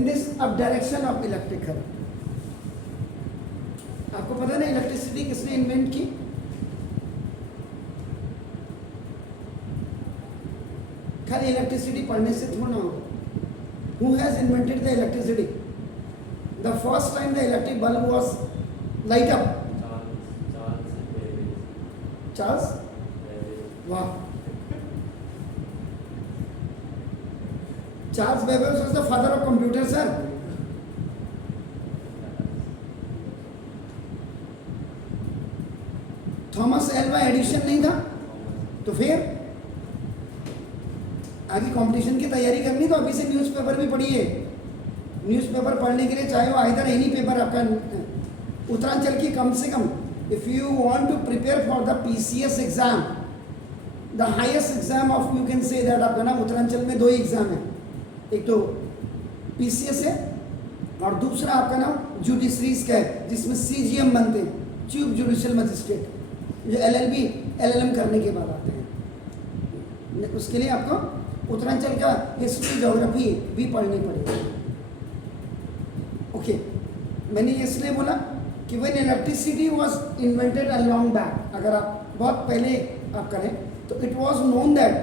In this अब direction of electric current, आपको पता ना इलेक्ट्रिसिटी किसने इन्वेंट की? खाली इलेक्ट्रिसिटी पढ़ने से थोड़ा होगा। Who has invented the electricity? The first time the electric bulb was light up. Charles? Wow. Charles Babbage was the father of computer, sir. Thomas Alva Edison नहीं था? तो फिर आगे कंपटीशन की तैयारी करनी तो अभी से न्यूज़पेपर भी पढ़िए। न्यूज़पेपर पढ़ने के लिए चाहे वो आइदर एनी पेपर आपका उत्तरांचल की, कम से कम if you want to prepare for the PCS exam, the highest exam of you can say that, आपका ना उत्तरांचल में 2 ही एग्जाम है, एक तो पीसीएस है और दूसरा आपका नाम जुडिशरीज का है जिसमें सीजीएम बनते हैं, चीफ जुडिशियल मजिस्ट्रेट, जो एलएलबी एलएलएम करने के बाद आते हैं। उसके लिए आपको उत्तरांचल का हिस्ट्री ज्योग्राफी भी पढ़नी पड़ेगी। ओके, मैंने इसलिए बोला कि when electricity was invented a long back, अगर आप बहुत पहले आप करें तो इट वाज नोन दैट,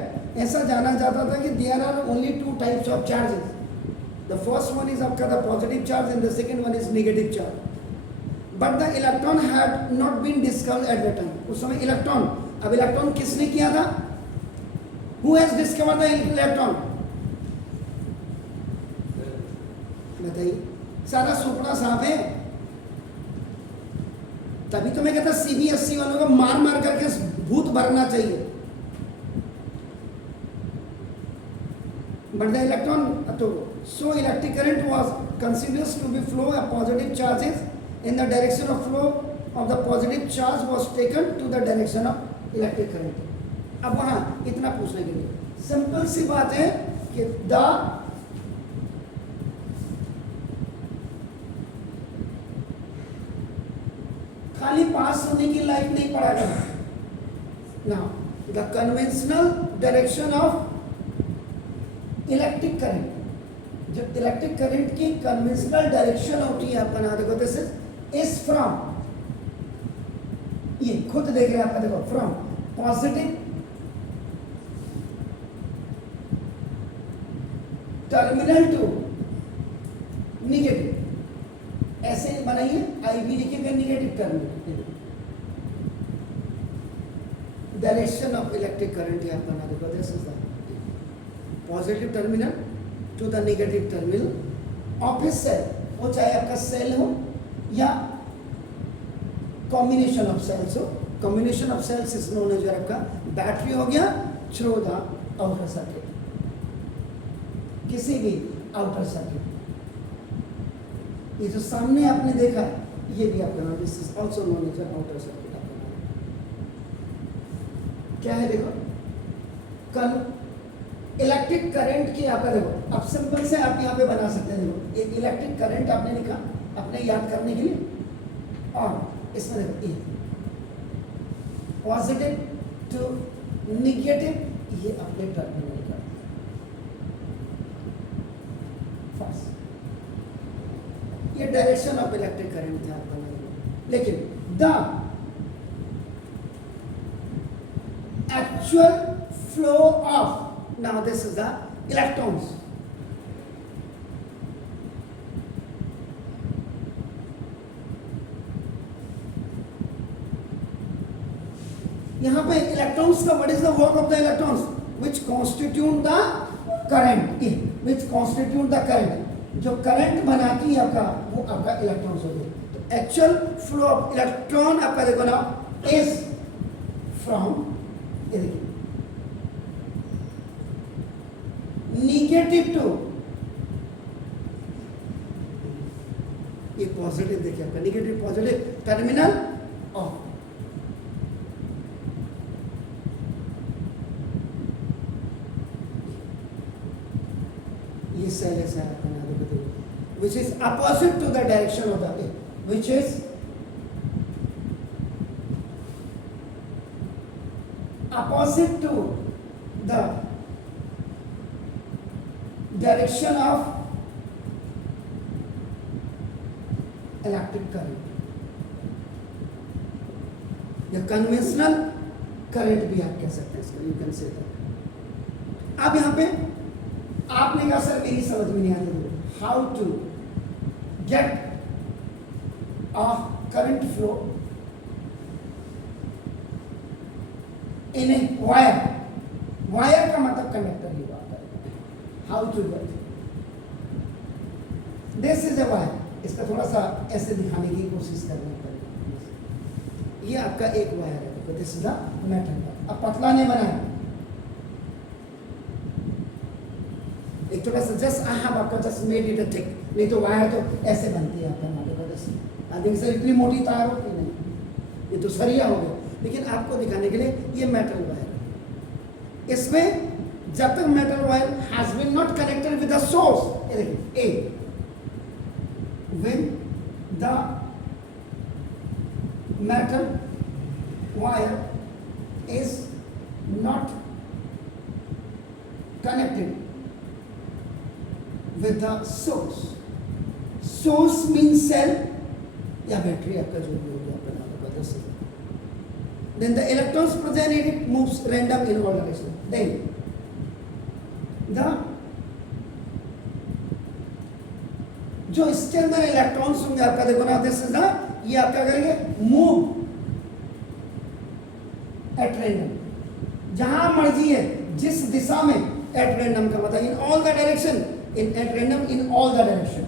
ऐसा जाना जाता था कि there are only 2 types of charges. The first one is आपका the positive charge and the second one is negative charge. But the electron had not been discovered at the time. उस समय electron, अब electron किसने किया था? Who has discovered the electron? बताइए, सारा सुपड़ा साफ है। तभी तो मैं कहता सीबीएसई वालों को मार मार करके भूत भरना चाहिए। But the electron, so electric current was considered to be flow of positive charges in the direction of flow of the positive charge was taken to the direction of electric current. अब वहां इतना पूछने के लिए simple सी बात है कि the खाली पास होने की लाइट नहीं पड़ा जाता ना, the conventional direction of electric current, जो इलेक्ट्रिक करंट की कन्वेंशनल डायरेक्शन होती है आपका ना, देखो दिस इज फ्रॉम, ये खुद देख रहे हैं आपका, देखो from positive terminal to negative, ऐसे बनाइए, आई भी लिखिएगा negative terminal, direction of electric current यहाँ बना देखो, this is the positive terminal to the negative terminal of his cell, वो चाहे आपका सेल हो या कॉम्बिनेशन ऑफ सेल्स हो। Combination of cells is known as आपका बैटरी हो गया थ्रू द आउटर सर्किट, किसी भी आउटर सर्किट। ये जो सामने आपने देखा ये भी आपका नाम, this is also known as outer circuit आपका नाम क्या है? देखो कल इलेक्ट्रिक करंट की आपका, देखो अब सिंपल से आप यहाँ पे बना सकते हैं। देखो एक इलेक्ट्रिक करंट आपने लिखा अपने याद करने के लिए, और इसमें देखो ये पॉजिटिव टू निगेटिव, ये अपने टर्मिनल का फर्स्ट, ये डायरेक्शन ऑफ इलेक्ट्रिक करंट थे आपका। लेकिन the actual flow of, now this is the electrons, यहां पे इलेक्ट्रॉन्स का what is the work of the electrons which constitute the current, which constitute the current, जो current बनाती है आपका वो आपका इलेक्ट्रॉन्स हो गए। तो एक्चुअल फ्लो ऑफ इलेक्ट्रॉन आपका देखो ना इज फ्रॉम, ये देखिए निगेटिव टू, ये पॉजिटिव देखिए आपका निगेटिव पॉजिटिव टर्मिनल ऑफ, ये सेल ऐसा है which is opposite to the direction of the wave, which is opposite to the direction of electric current या कन्वेंशनल करंट भी आप कह सकते हैं इसको, यू कैन से दैट। अब यहाँ पे आपने कहा सर मेरी समझ में नहीं आती, how to get a current flow in a wire. Wire का मतलब कंडक्टर ही बात है, how to get this is a wire. इसका थोड़ा सा ऐसे दिखाने की कोशिश करनी पड़ेगी। ये आपका एक वायर है, देखो this is the metal wire. अब पतला नहीं बनाया, एक थोड़ा सा जस्ट आई हैव आपका just made it a thick, नहीं तो वायर तो ऐसे बनती है आपका नाटे का जस्ट। आई थिंक सर इतनी मोटी तार होती नहीं, ये तो सरिया हो गया, लेकिन आपको दिखाने के लिए ये मेटल वायर है। इसमें जब तक metal wire has been not connected with the source, ये देखिए a when the metal wire is not connected with the source, source means cell या बैटरी आपका जो भी हो गया आपका नाम का दस, then the electrons present in it moves random in all directions, then the जो इसके अंदर इलेक्ट्रॉन्स होंगे आपका देखो ना, दिस इज द, ये आपका करेंगे मूव एट रैंडम, जहां मर्जी है जिस दिशा में, एट रैंडम का मतलब इन all the direction, in at random in all the direction.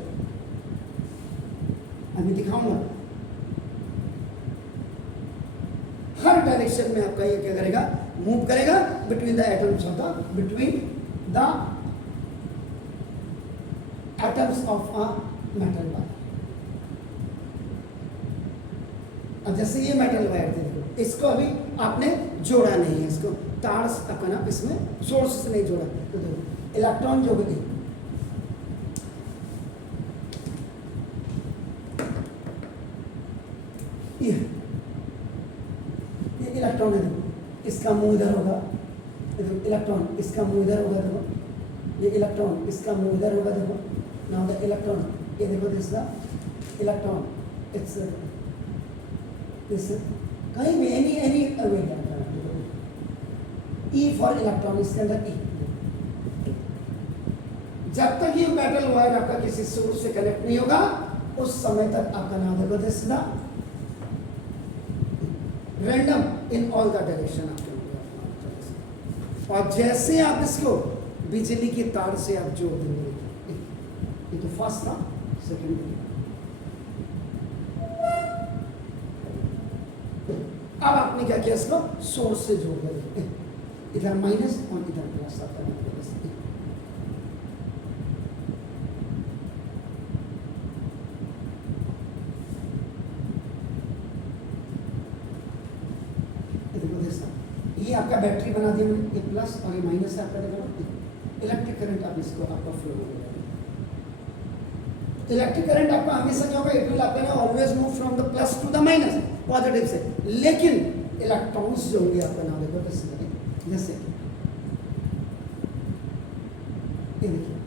अभी दिखाऊंगा हर डायरेक्शन में आपका ये क्या करेगा, मूव करेगा between the atoms of the, between the atoms of a metal wire. अब जैसे ये मेटल वायर थे, देखो इसको अभी आपने जोड़ा नहीं है, इसको तार अपना इसमें सोर्स से नहीं जोड़ा, तो देखो इलेक्ट्रॉन जो भी ये इलेक्ट्रॉन है, देखो इसका मुंह इधर होगा, देखो इलेक्ट्रॉन इसका मुंह इधर होगा, देखो ये इलेक्ट्रॉन इसका मुंह इधर होगा, देखो now the electron, ये देखो this the electron, it's this कहीं भी any way E for electron, इसके अंदर E। जब तक ये मेटल वायर आपका किसी सोर्स से कनेक्ट नहीं होगा उस समय तक आपका नाम देखो this the random in all the direction आपके। और जैसे आप इसको बिजली की तार से आप जोड़ देंगे, ये तो फर्स्ट था, सेकंड अब आपने क्या किया, इसको सोर्स से जोड़ दिया, इधर माइनस और इधर प्लस आता है। ये आपका बैटरी बना दिया मैंने, ये प्लस और ये माइनस है आपका, देखो इलेक्ट्रिक करंट आप इसको आपका फ्लो हो जाएगा। इलेक्ट्रिक करंट आपका हमेशा क्या होगा, इट विल आपका always move from the plus two the minus, positive से, लेकिन इलेक्ट्रॉन्स जो होंगे आपका नाम देखो जैसे ये देखिए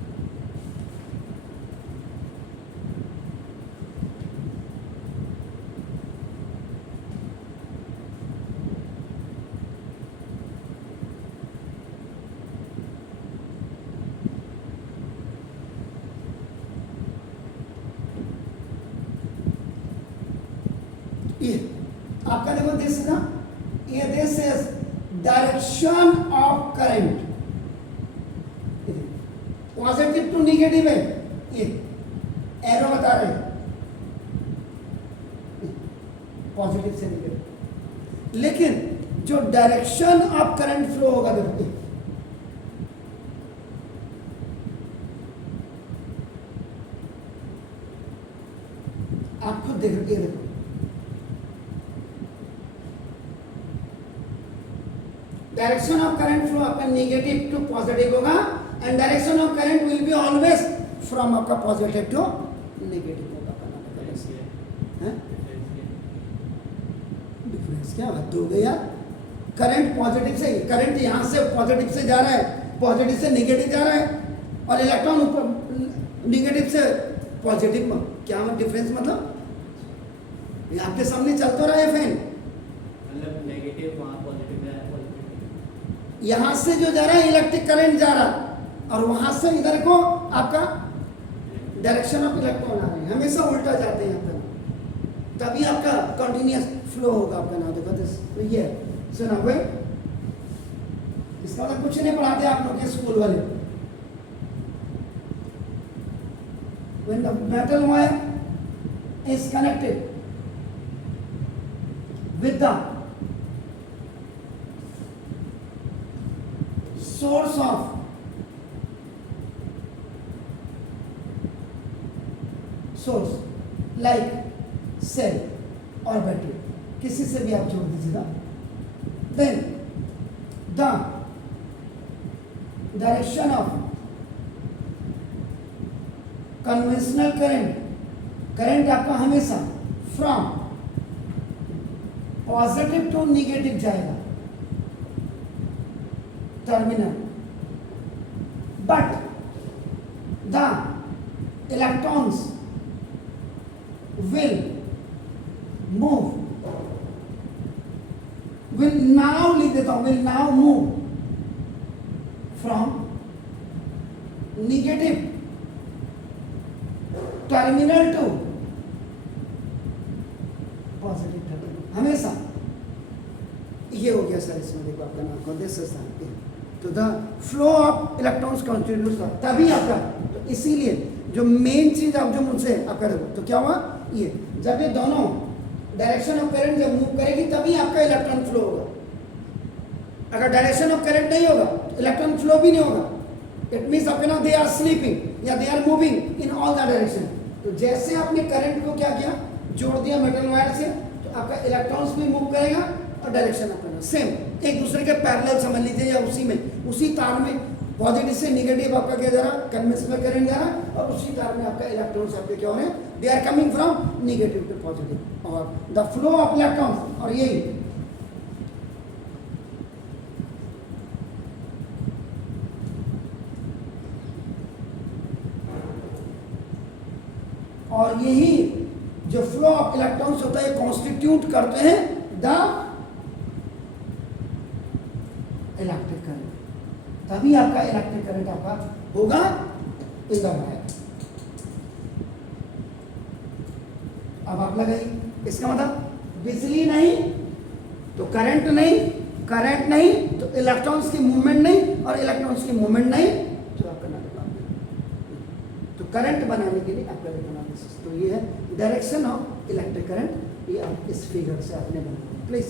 ये आपका देखो दिस ना, ये this is direction of current, positive to negative है, ये एरो बता रहे हैं पॉजिटिव से निगेटिव, लेकिन जो डायरेक्शन ऑफ करंट फ्लो होगा देखो आप खुद देख रहे, देखो डायरेक्शन ऑफ करंट फ्लो आपका नेगेटिव टू पॉजिटिव होगा, and direction of current will be always from आपका पॉजिटिव टू नेगेटिव होगा। डिफरेंस क्या हद हो गया, करंट पॉजिटिव से, करंट यहाँ से पॉजिटिव से जा रहा है, पॉजिटिव से नेगेटिव जा रहा है, और इलेक्ट्रॉन ऊपर नेगेटिव से पॉजिटिव में, क्या डिफरेंस मतलब ये आपके सामने चल तो रहा है फैन, मतलब नेगेटिव वहाँ पॉजिटिव है, पॉजिटिव। यहाँ से जो जा रहा है इलेक्ट्रिक करंट जा रहा और वहां से इधर को आपका डायरेक्शन ऑफ इलेक्ट्रॉन आ रहे हैं, हमेशा उल्टा जाते हैं अपना, तभी आपका कंटिन्यूस फ्लो होगा आपका ना। देखो तो ये सुना हुए, इसका मतलब कुछ नहीं पढ़ाते आप लोग के स्कूल वाले। When the metal wire is connected with the source of source like cell or battery, किसी से भी आप जोड़ दीजिएगा, then the direction of conventional current, current आपका हमेशा फ्रॉम पॉजिटिव टू निगेटिव जाएगा terminal, but the electrons will move, will now लिख देता हूं, will now move from negative terminal to positive terminal हमेशा। ये हो गया सर, इसमें देखो आपका नाम कौन दिस स्थान पे, तो the flow of electrons constitute, तभी आपका, तो इसीलिए जो मेन चीज आप जो मुझसे आप करोगे तो क्या हुआ, ये जब ये दोनों डायरेक्शन ऑफ करंट जब मूव करेगी तभी आपका इलेक्ट्रॉन फ्लो होगा। अगर डायरेक्शन ऑफ करंट नहीं होगा तो इलेक्ट्रॉन फ्लो भी नहीं होगा। इट मीन्स आपके ना दे आर स्लीपिंग या they are moving in all the direction. तो जैसे आपने करंट को क्या किया, जोड़ दिया मेटल वायर से, तो आपका इलेक्ट्रॉन्स भी मूव करेगा और डायरेक्शन अपना सेम एक दूसरे के पैरेलल समझ लीजिए, या उसी में उसी तार में पॉजिटिव से निगेटिव आपका क्या जा रहा, कन्वेंशनल करंट जा रहा, और उसी तार में आपका इलेक्ट्रॉन्स आपके क्या हो रहे हैं, they are coming from negative to positive, और द फ्लो ऑफ इलेक्ट्रॉन्स, और यही और यही जो फ्लो ऑफ इलेक्ट्रॉन्स होता है कॉन्स्टिट्यूट करते हैं द इलेक्ट्रिक करंट, तभी आपका इलेक्ट्रिक करंट आपका होगा इन द वायर। अब आप लगाइए, इसका मतलब बिजली नहीं तो करंट नहीं, करंट नहीं तो इलेक्ट्रॉन्स की मूवमेंट नहीं, और इलेक्ट्रॉन्स की मूवमेंट नहीं तो आपका ना लगा। तो करंट बनाने के लिए आपका एनालिसिस, तो ये है डायरेक्शन ऑफ इलेक्ट्रिक करंट, ये आप इस फिगर से आपने बनाया। प्लीज